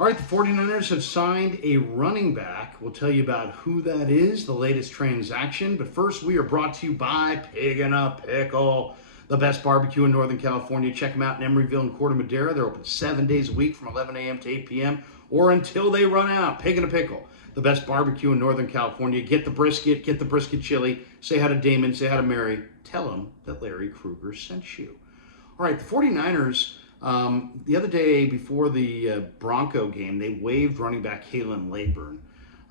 All right, the 49ers have signed a running back. We'll tell you about who that is, the latest transaction. But first, we are brought to you by Pig in a Pickle, the best barbecue in Northern California. Check them out in Emeryville and Corte Madera. They're open 7 days a week from 11 a.m. to 8 p.m. or until they run out. Pig in a Pickle, the best barbecue in Northern California. Get the brisket chili. Say hi to Damon, say hi to Mary. Tell them that Larry Krueger sent you. All right, the 49ers, the other day before the Bronco game, they waived running back Kalen Laburn.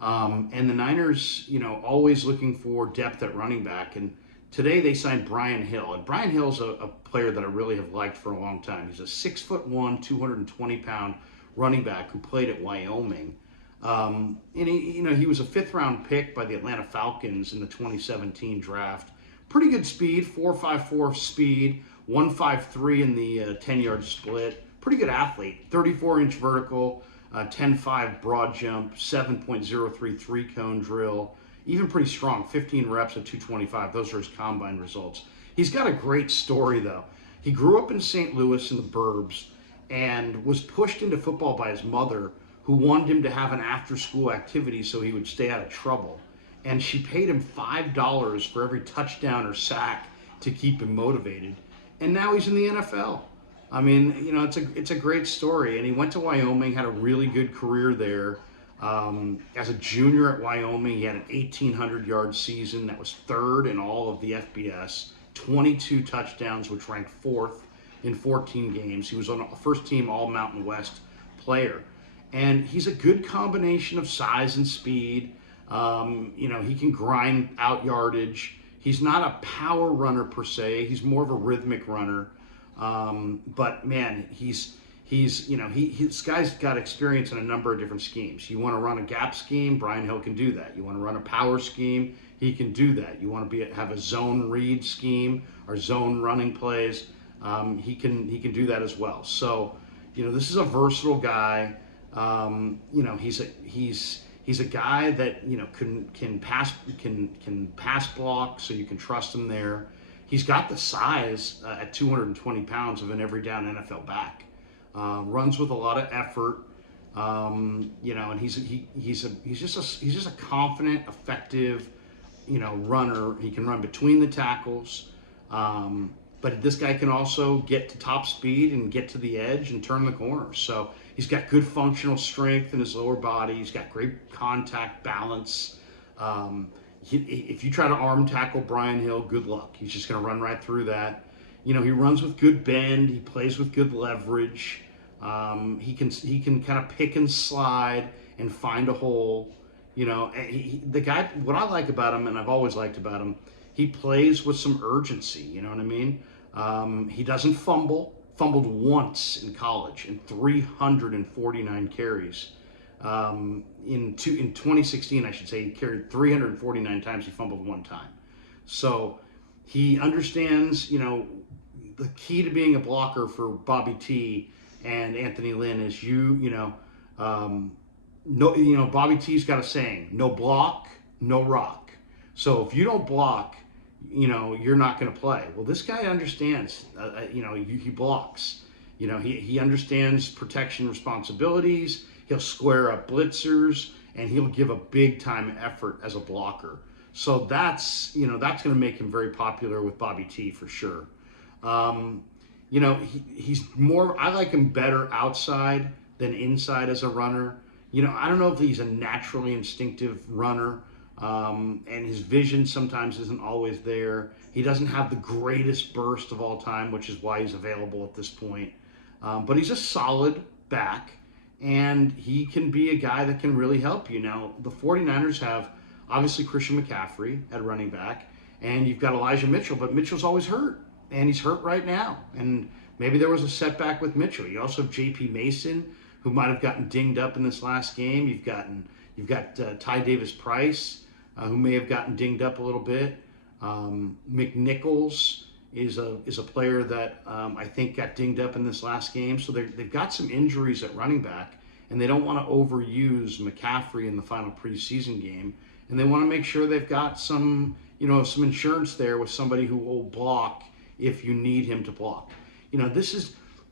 And the Niners, always looking for depth at running back. And today they signed Brian Hill. And Brian Hill's a player that I really have liked for a long time. He's a 6'1", 220-pound running back who played at Wyoming. And he was a fifth-round pick by the Atlanta Falcons in the 2017 draft. Pretty good speed, 4.54 speed, 1.53 in the 10-yard split. Pretty good athlete, 34-inch vertical, 10.5 broad jump, 7.03 three-cone drill. Even pretty strong, 15 reps at 225. Those are his combine results. He's got a great story, though. He grew up in St. Louis in the burbs and was pushed into football by his mother, who wanted him to have an after-school activity so he would stay out of trouble. And she paid him $5 for every touchdown or sack to keep him motivated. And now he's in the NFL. I mean, it's a great story. And he went to Wyoming, had a really good career there. As a junior at Wyoming, he had an 1,800-yard season that was third in all of the FBS, 22 touchdowns, which ranked fourth in 14 games. He was on a first-team All-Mountain West player. And he's a good combination of size and speed. He can grind out yardage. He's not a power runner per se. He's more of a rhythmic runner. But man, this guy's got experience in a number of different schemes. You want to run a gap scheme, Brian Hill can do that. You want to run a power scheme, he can do that. You want to have a zone read scheme or zone running plays, he can do that as well. So, this is a versatile guy. He's a guy that can pass block, so you can trust him there. He's got the size at 220 pounds of an every down NFL back. Runs with a lot of effort, and he's just a confident, effective, runner. He can run between the tackles, but this guy can also get to top speed and get to the edge and turn the corner. So he's got good functional strength in his lower body. He's got great contact balance. If you try to arm tackle Brian Hill, good luck. He's just going to run right through that. He runs with good bend. He plays with good leverage. He can kind of pick and slide and find a hole. The guy, what I like about him, and I've always liked about him, he plays with some urgency. You know what I mean? He doesn't fumble. Fumbled once in college in 349 carries. In 2016, I should say, he carried 349 times. He fumbled one time. So he understands, the key to being a blocker for Bobby T and Anthony Lynn is Bobby T's got a saying: no block, no rock. So if you don't block, you're not going to play. Well, this guy understands, he blocks. He understands protection responsibilities. He'll square up blitzers, and he'll give a big time effort as a blocker. So that's going to make him very popular with Bobby T for sure. He's more, I like him better outside than inside as a runner. I don't know if he's a naturally instinctive runner. And his vision sometimes isn't always there. He doesn't have the greatest burst of all time, which is why he's available at this point. But he's a solid back, and he can be a guy that can really help you. Now, the 49ers have, obviously, Christian McCaffrey at running back, and you've got Elijah Mitchell, but Mitchell's always hurt, and he's hurt right now. And maybe there was a setback with Mitchell. You also have J.P. Mason, who might have gotten dinged up in this last game. You've got Ty Davis-Price, who may have gotten dinged up a little bit. McNichols is a player that I think got dinged up in this last game. So they've got some injuries at running back, and they don't want to overuse McCaffrey in the final preseason game. And they want to make sure they've got some insurance there with somebody who will block if you need him to block.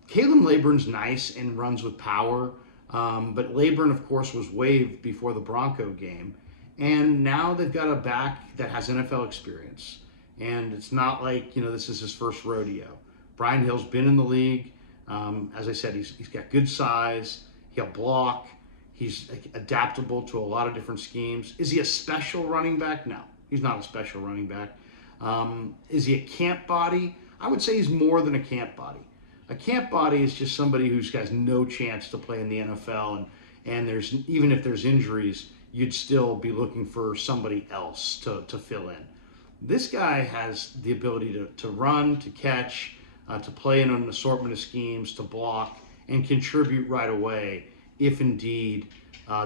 Caleb Laburn's nice and runs with power, But Leyburn, of course, was waived before the Bronco game. And now they've got a back that has NFL experience. And it's not like, this is his first rodeo. Brian Hill's been in the league. As I said, he's got good size. He'll block. He's adaptable to a lot of different schemes. Is he a special running back? No, he's not a special running back. Is he a camp body? I would say he's more than a camp body. A camp body is just somebody who's got no chance to play in the NFL, and there's, even if there's injuries, you'd still be looking for somebody else to fill in. This guy has the ability to run, to catch, to play in an assortment of schemes, to block, and contribute right away if indeed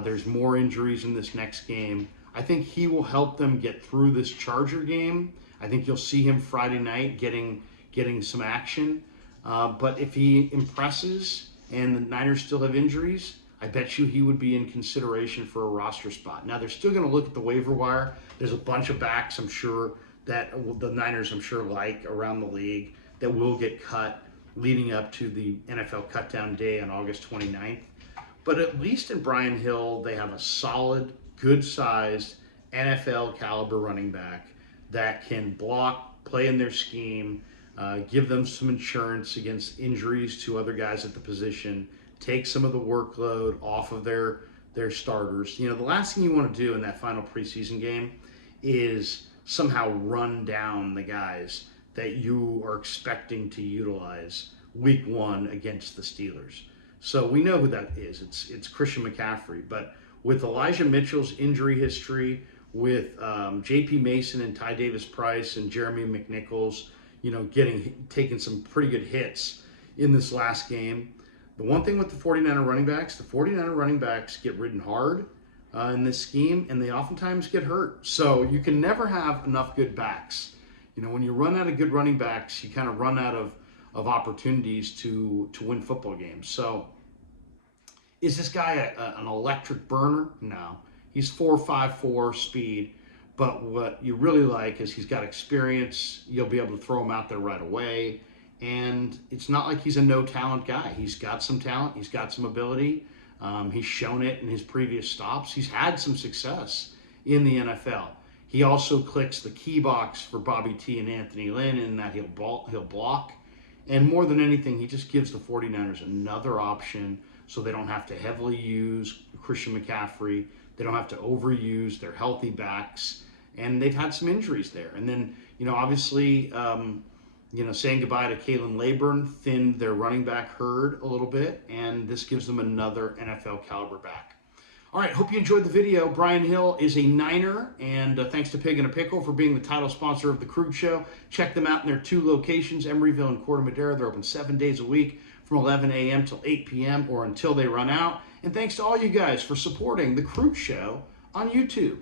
there's more injuries in this next game. I think he will help them get through this Charger game. I think you'll see him Friday night getting some action. But if he impresses and the Niners still have injuries, I bet you he would be in consideration for a roster spot. Now, they're still going to look at the waiver wire. There's a bunch of backs, I'm sure, that the Niners, like around the league that will get cut leading up to the NFL cutdown day on August 29th. But at least in Brian Hill, they have a solid, good-sized NFL caliber running back that can block, play in their scheme, give them some insurance against injuries to other guys at the position, take some of the workload off of their starters. The last thing you want to do in that final preseason game is somehow run down the guys that you are expecting to utilize week one against the Steelers. So we know who that is. It's Christian McCaffrey. But with Elijah Mitchell's injury history, with J.P. Mason and Ty Davis-Price and Jeremy McNichols, taking some pretty good hits in this last game. The one thing with the 49er running backs get ridden hard in this scheme, and they oftentimes get hurt. So you can never have enough good backs. When you run out of good running backs, you kind of run out of opportunities to win football games. So is this guy an electric burner? No. He's 4.54 speed. But what you really like is he's got experience. You'll be able to throw him out there right away. And it's not like he's a no-talent guy. He's got some talent. He's got some ability. He's shown it in his previous stops. He's had some success in the NFL. He also clicks the key box for Bobby T and Anthony Lynn in that he'll block. And more than anything, he just gives the 49ers another option so they don't have to heavily use Christian McCaffrey. They don't have to overuse their healthy backs. And they've had some injuries there. And then, obviously, saying goodbye to Kalen Leyburn thinned their running back herd a little bit. And this gives them another NFL caliber back. All right, hope you enjoyed the video. Brian Hill is a Niner, and thanks to Pig and a Pickle for being the title sponsor of The Krug Show. Check them out in their two locations, Emeryville and Corte Madera. They're open 7 days a week from 11 a.m. till 8 p.m. or until they run out. And thanks to all you guys for supporting The Krug Show on YouTube.